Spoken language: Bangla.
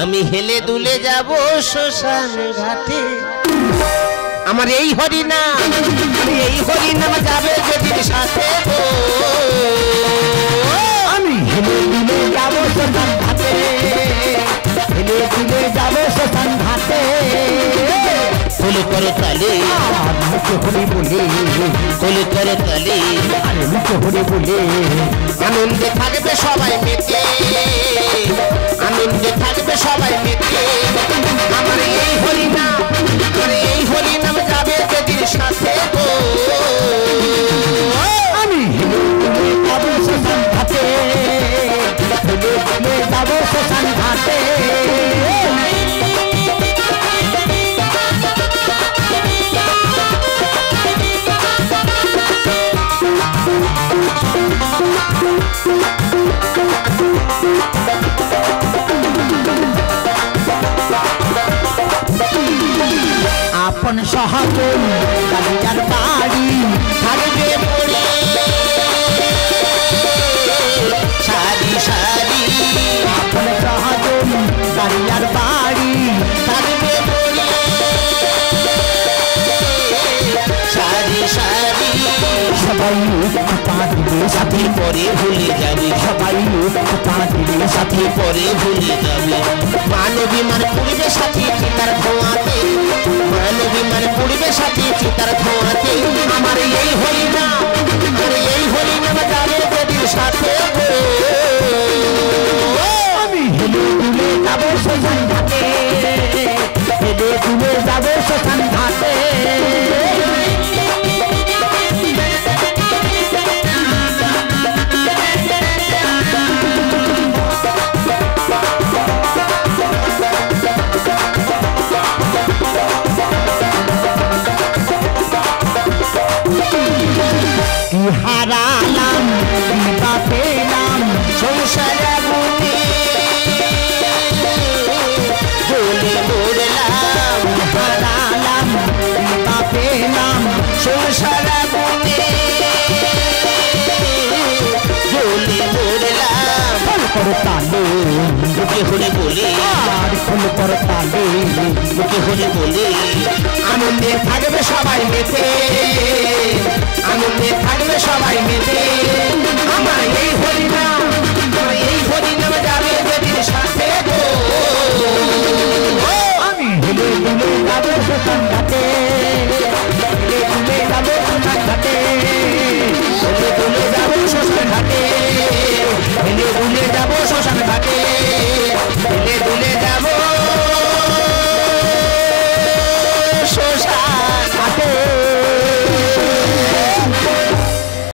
আমি হেলে দুলে যাব শ্মশান ঘাটে আমার এই হরিনাম যাবে যেদিন সাথে গো আমি হেলে দুলে যাব শ্মশান ঘাটে হেলে দুলে যাব শ্মশান ঘাটে কোলে করো তালে মুখে হরি বলে কোলে করো তালে আরে মুখে হরি বলে আনন্দে থাকবে সবাই মেতে আনন্দে থাকবে সবাই মেতে আমার এই হরিনাম যাবে যেদিন সাথে গো আমি হেলে দুলে যাব শ্মশান ঘাটে হেলে দুলে যাব শ্মশান ঘাটে আপন সহজন কালিয়ার বাড়ি থাকবে পড়ে সারি সারি আপন সহজন কালিয়ার বাড়ি থাকবে পড়ে সারি সারি সবাই পা দিলে সাথে পরে ভুলে যাবে সবাই পা দিলে সাথে পরে ভুলে যাবে মানবী মান পড়বে সাথে চিতার ধোঁয়াতে মানবী মান পড়বে সাথে চিতার ধোঁয়াতে আমার এই হরিনাম যাবে যেদিন সাথে গো আমি হেলে দুলে যাব শ্মশান ঘাটে হেলে দুলে যাব শ্মশান ঘাটে হারালাম বিপা পেলাম সংসার আগুনে জ্বলে মরলাম হারালাম বিপা পেলাম সংসার আগুনে জ্বলে মরলাম ফল কর তালে মুখে হলে বলে আর ফল কর তালে মুখে হলে বলে আনন্দে থাকবে সবাই মেতে আনন্দে থাকবে সবাই মেতে আমার এই হরিনাম যাবে যেদিন সাথে গো আমি হেলে দুলে যাব শ্মশান ঘাটে হেলে দুলে যাব শ্মশান ঘাটে হেলে দুলে যাব শ্মশান ঘাটে হেলে দুলে যাব শ্মশান ঘাটে হেলে দুলে যাব শ্মশান